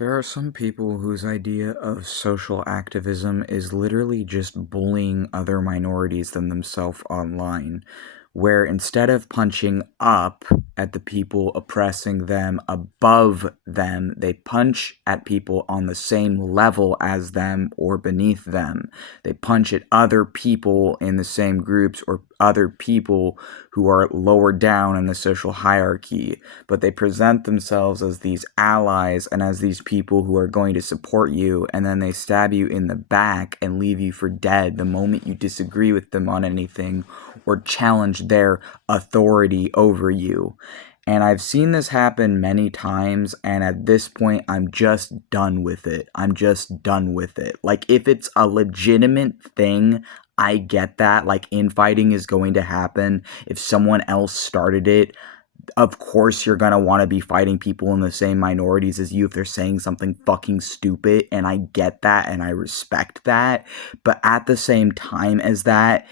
There are some people whose idea of social activism is literally just bullying other minorities than themselves online, where instead of punching up at the people oppressing them above them, they punch at people on the same level as them or beneath them. They punch at other people in the same groups or other people who are lower down in the social hierarchy, but they present themselves as these allies and as these people who are going to support you, and then they stab you in the back and leave you for dead the moment you disagree with them on anything or challenge their authority over you. And I've seen this happen many times, and at this point, I'm just done with it. I'm just done with it. Like, if it's a legitimate thing, I get that. Like, infighting is going to happen. If someone else started it, of course you're going to want to be fighting people in the same minorities as you if they're saying something fucking stupid, and I get that and I respect that. But at the same time as that,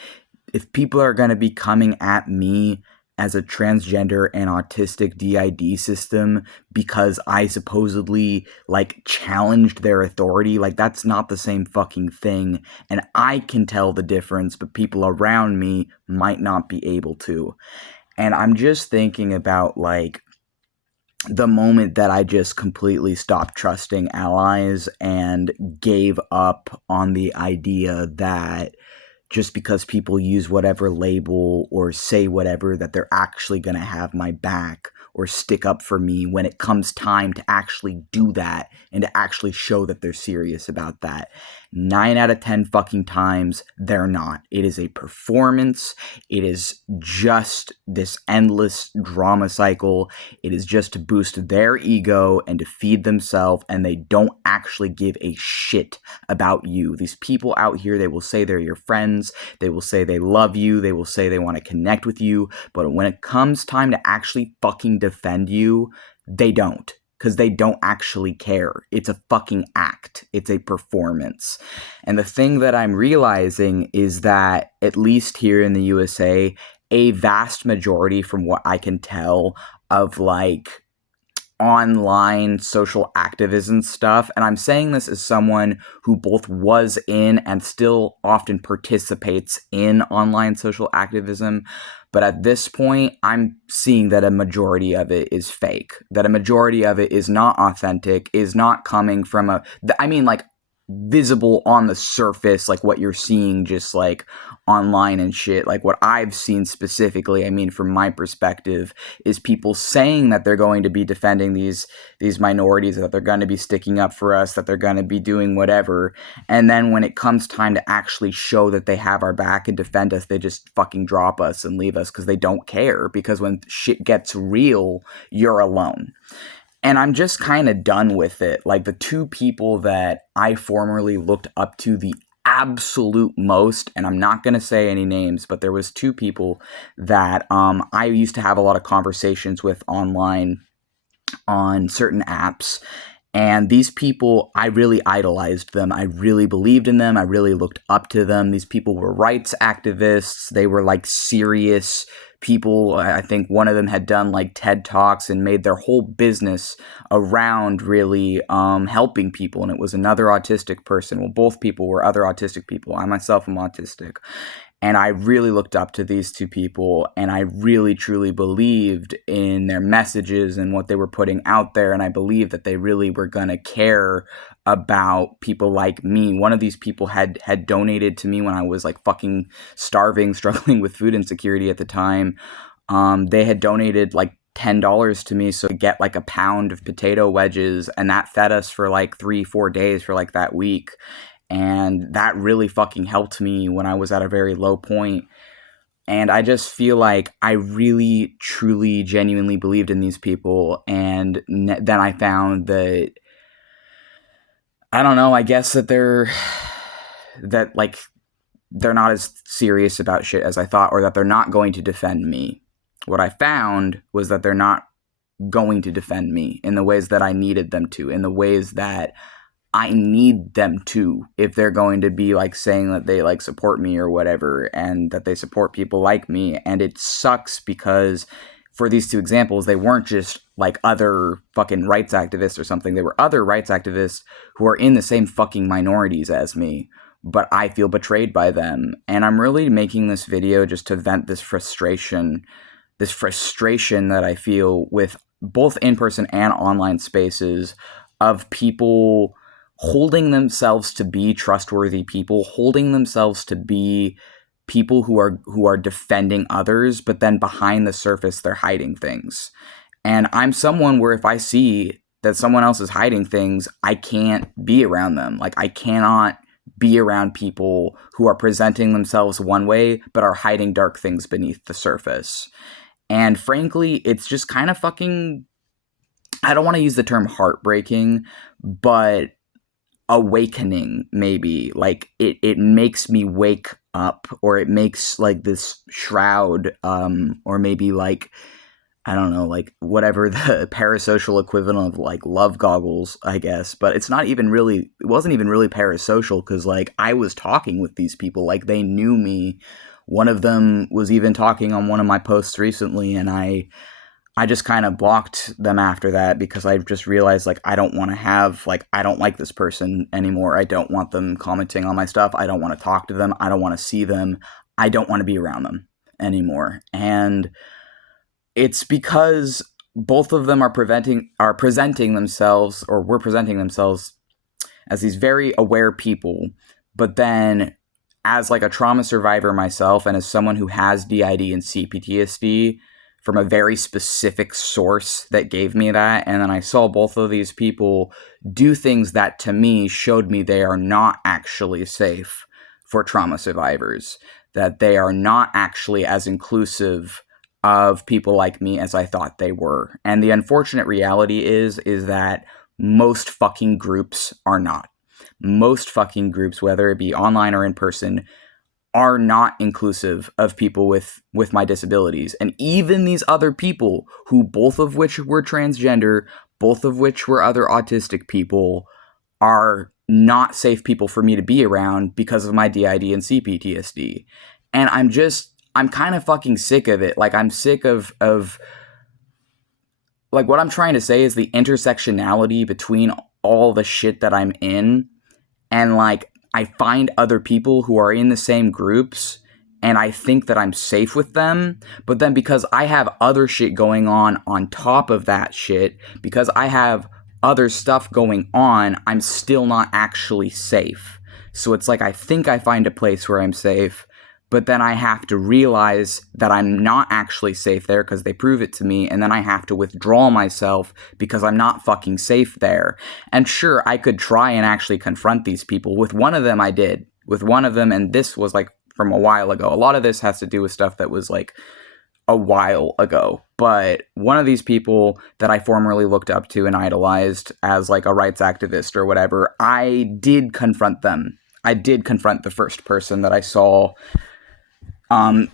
if people are going to be coming at me as a transgender and autistic DID system because I supposedly like challenged their authority, like that's not the same fucking thing. And I can tell the difference, but people around me might not be able to. And I'm just thinking about like the moment that I just completely stopped trusting allies and gave up on the idea that just because people use whatever label or say whatever, that they're actually going to have my back or stick up for me when it comes time to actually do that and to actually show that they're serious about that. 9 out of 10 fucking times, they're not. It is a performance. It is just this endless drama cycle. It is just to boost their ego and to feed themselves, and they don't actually give a shit about you. These people out here, they will say they're your friends. They will say they love you. They will say they want to connect with you. But when it comes time to actually fucking defend you, they don't. Because they don't actually care. It's a fucking act. It's a performance. And the thing that I'm realizing is that, at least here in the USA, a vast majority, from what I can tell, of like online social activism stuff, and I'm saying this as someone who both was in and still often participates in online social activism, but at this point I'm seeing that a majority of it is fake, that a majority of it is not authentic, is not coming from like visible on the surface, like what you're seeing just like online and shit. Like what I've seen specifically, I mean, from my perspective, is people saying that they're going to be defending these minorities, that they're going to be sticking up for us, that they're going to be doing whatever, and then when it comes time to actually show that they have our back and defend us, they just fucking drop us and leave us because they don't care, because when shit gets real, you're alone. And I'm just kind of done with it. Like, the two people that I formerly looked up to the absolute most, and I'm not going to say any names, but there was two people that I used to have a lot of conversations with online on certain apps. And these people, I really idolized them. I really believed in them. I really looked up to them. These people were rights activists. They were like serious people. I think one of them had done like TED Talks and made their whole business around really helping people. And it was another autistic person. Well, both people were other autistic people. I myself am autistic. And I really looked up to these two people, and I really truly believed in their messages and what they were putting out there, and I believed that they really were going to care about people like me. One of these people had donated to me when I was like fucking starving, struggling with food insecurity at the time. They had donated like $10 to me so to get like a pound of potato wedges, and that fed us for like 3-4 days for like that week. And that really fucking helped me when I was at a very low point. And I just feel like I really, truly, genuinely believed in these people. And then I found that, I don't know, I guess that they're not as serious about shit as I thought, or that they're not going to defend me. What I found was that they're not going to defend me in the ways that I needed them to, in the ways that I need them to, if they're going to be like saying that they like support me or whatever, and that they support people like me. And it sucks because for these two examples, they weren't just like other fucking rights activists or something. They were other rights activists who are in the same fucking minorities as me, but I feel betrayed by them. And I'm really making this video just to vent this frustration that I feel with both in-person and online spaces of people holding themselves to be trustworthy people, holding themselves to be people who are defending others, but then behind the surface they're hiding things. And I'm someone where if I see that someone else is hiding things, I can't be around them. Like, I cannot be around people who are presenting themselves one way but are hiding dark things beneath the surface. And frankly, it's just kind of fucking, I don't want to use the term heartbreaking, but awakening, maybe. Like, it makes me wake up, or it makes like this shroud, or maybe like, I don't know, like whatever the parasocial equivalent of like love goggles, I guess. But it wasn't even really parasocial, because like I was talking with these people, like they knew me. One of them was even talking on one of my posts recently, and I just kind of blocked them after that, because I just realized, like, I don't want to have, like, I don't like this person anymore. I don't want them commenting on my stuff. I don't want to talk to them. I don't want to see them. I don't want to be around them anymore. And it's because both of them are presenting themselves, or were presenting themselves as these very aware people, but then as like a trauma survivor myself, and as someone who has DID and CPTSD from a very specific source that gave me that, and then I saw both of these people do things that to me showed me they are not actually safe for trauma survivors, that they are not actually as inclusive of people like me as I thought they were. And the unfortunate reality is that most fucking groups are not. Most fucking groups, whether it be online or in person, are not inclusive of people with my disabilities. And even these other people, who both of which were transgender, both of which were other autistic people, are not safe people for me to be around because of my DID and CPTSD. And I'm kind of fucking sick of it. Like, I'm sick of like, what I'm trying to say is the intersectionality between all the shit that I'm in, and like, I find other people who are in the same groups, and I think that I'm safe with them, but then because I have other shit going on top of that shit, because I have other stuff going on, I'm still not actually safe. So it's like, I think I find a place where I'm safe, but then I have to realize that I'm not actually safe there because they prove it to me, and then I have to withdraw myself because I'm not fucking safe there. And sure, I could try and actually confront these people. With one of them, I did. With one of them, and this was like from a while ago. A lot of this has to do with stuff that was like a while ago. But one of these people that I formerly looked up to and idolized as like a rights activist or whatever, I did confront them. I did confront the first person that I saw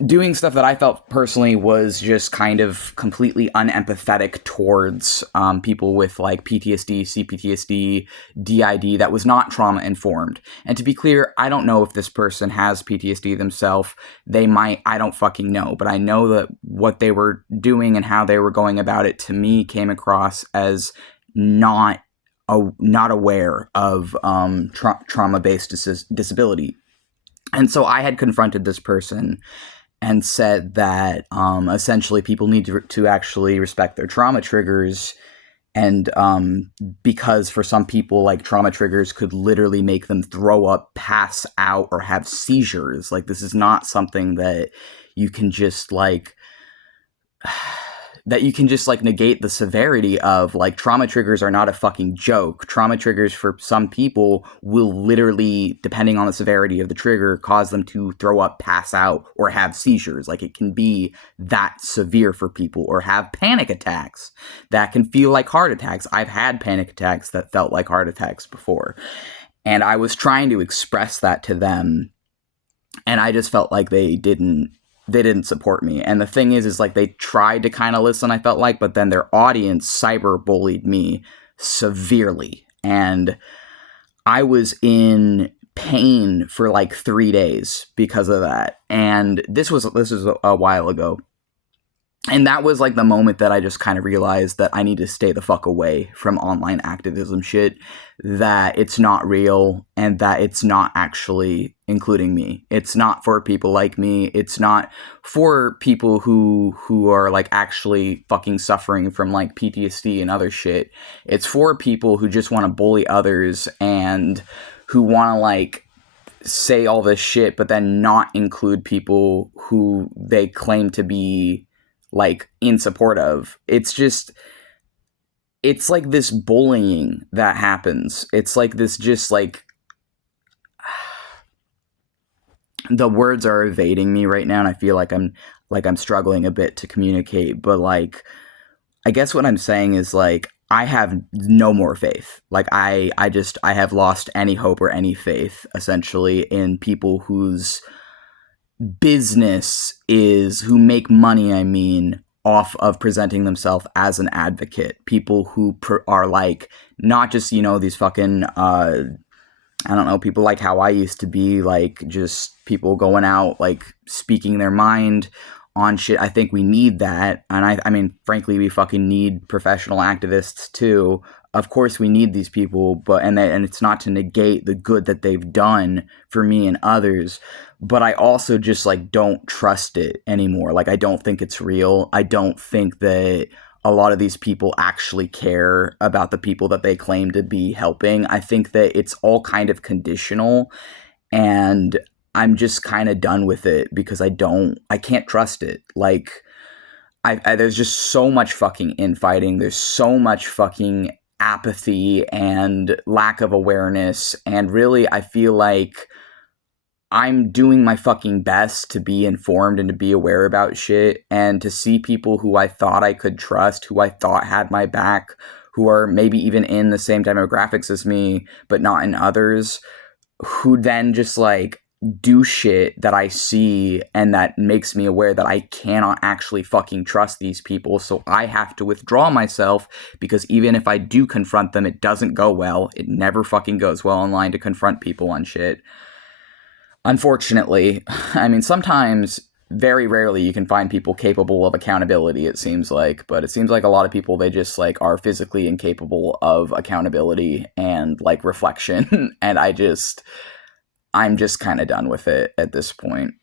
doing stuff that I felt personally was just kind of completely unempathetic towards people with like PTSD, CPTSD, DID that was not trauma informed. And to be clear, I don't know if this person has PTSD themselves. They might, I don't fucking know. But I know that what they were doing and how they were going about it to me came across as not aware of trauma-based disability. And so I had confronted this person and said that essentially people need to actually respect their trauma triggers. And because for some people, like, trauma triggers could literally make them throw up, pass out, or have seizures. Like, this is not something that you can just like negate the severity of. Like, trauma triggers are not a fucking joke. Trauma triggers for some people will literally, depending on the severity of the trigger, cause them to throw up, pass out, or have seizures. Like, it can be that severe for people, or have panic attacks that can feel like heart attacks. I've had panic attacks that felt like heart attacks before. And I was trying to express that to them, and I just felt like they didn't support me. And the thing is like, they tried to kind of listen, I felt like, but then their audience cyberbullied me severely. And I was in pain for like 3 days because of that. And this was a while ago. And that was like the moment that I just kind of realized that I need to stay the fuck away from online activism shit, that it's not real and that it's not actually including me. It's not for people like me. It's not for people who are like actually fucking suffering from like PTSD and other shit. It's for people who just want to bully others and who want to like say all this shit, but then not include people who they claim to be like in support of. It's just, it's like this bullying that happens. It's like this, just like, the words are evading me right now, and I feel like I'm struggling a bit to communicate. But like, I guess what I'm saying is like, I have no more faith. Like I have lost any hope or any faith essentially in people whose business is, who make money, I mean, off of presenting themselves as an advocate. People who are like, not just, you know, these fucking, I don't know, people like how I used to be, like just people going out, like speaking their mind on shit. I think we need that. And I mean, frankly, we fucking need professional activists too. Of course, we need these people, but and it's not to negate the good that they've done for me and others, but I also just like don't trust it anymore. Like I don't think it's real. I don't think that a lot of these people actually care about the people that they claim to be helping. I think that it's all kind of conditional, and I'm just kind of done with it because I can't trust it. Like there's just so much fucking infighting. There's so much fucking apathy and lack of awareness. And really, I feel like I'm doing my fucking best to be informed and to be aware about shit, and to see people who I thought I could trust, who I thought had my back, who are maybe even in the same demographics as me, but not in others, who then just like do shit that I see and that makes me aware that I cannot actually fucking trust these people. So I have to withdraw myself, because even if I do confront them, it doesn't go well. It never fucking goes well online to confront people on shit. Unfortunately, I mean, sometimes, very rarely, you can find people capable of accountability, it seems like. But it seems like a lot of people, they just, like, are physically incapable of accountability and, like, reflection. And I'm just kind of done with it at this point.